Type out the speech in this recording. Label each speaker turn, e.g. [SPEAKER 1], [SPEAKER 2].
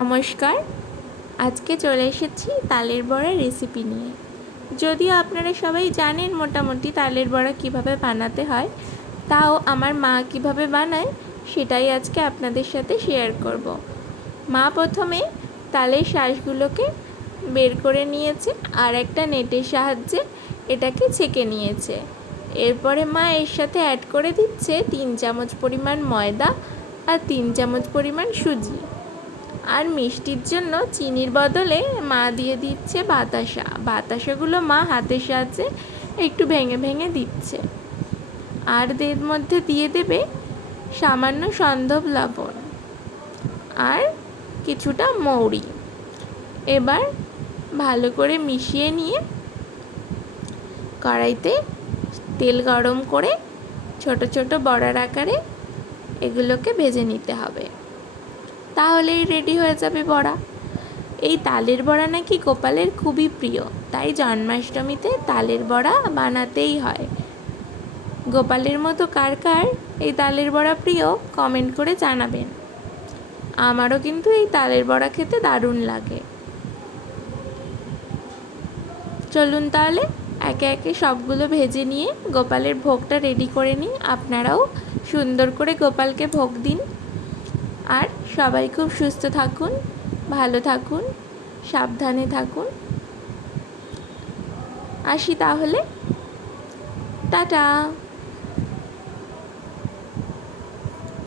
[SPEAKER 1] নমস্কার। আজকে চলে এসেছি তালের বড়া রেসিপি নিয়ে। যদিও আপনারা সবাই জানেন মোটামুটি তালের বড়া কীভাবে বানাতে হয়, তাও আমার মা কীভাবে বানায় সেটাই আজকে আপনাদের সাথে শেয়ার করব। মা প্রথমে তালের শ্বাসগুলোকে বের করে নিয়েছে আর একটা নেটের সাহায্যে এটাকে ছেঁকে নিয়েছে। এরপরে মা এর সাথে অ্যাড করে দিচ্ছে তিন চামচ পরিমাণ ময়দা আর তিন চামচ পরিমাণ সুজি। আর মিষ্টির জন্য চিনির বদলে মা দিয়ে দিচ্ছে বাতাসা। বাতাসাগুলো মা হাতের সাহায্যে একটু ভেঙে ভেঙে দিচ্ছে। আর এর মধ্যে দিয়ে দেবে সামান্য সন্ধব লবণ আর কিছুটা মৌরি। এবার ভালো করে মিশিয়ে নিয়ে কড়াইতে তেল গরম করে ছোট ছোট বড়ার আকারে এগুলোকে ভেজে নিতে হবে। তাহলেই রেডি হয়ে যাবে বড়া। এই তালের বড়া নাকি গোপালের খুবই প্রিয়, তাই জন্মাষ্টমীতে তালের বড়া বানাতেই হয়। গোপালের মতো কার কার এই তালের বড়া প্রিয় কমেন্ট করে জানাবেন। আমারও কিন্তু এই তালের বড়া খেতে দারুণ লাগে। চলুন তাহলে একে একে সবগুলো ভেজে নিয়ে গোপালের ভোগটা রেডি করে নিই। আপনারাও সুন্দর করে গোপালকে ভোগ দিন। আর সবাই খুব সুস্থ থাকুন ভালো থাকুন সাবধানে থাকুন। আসি তাহলে। টাটা।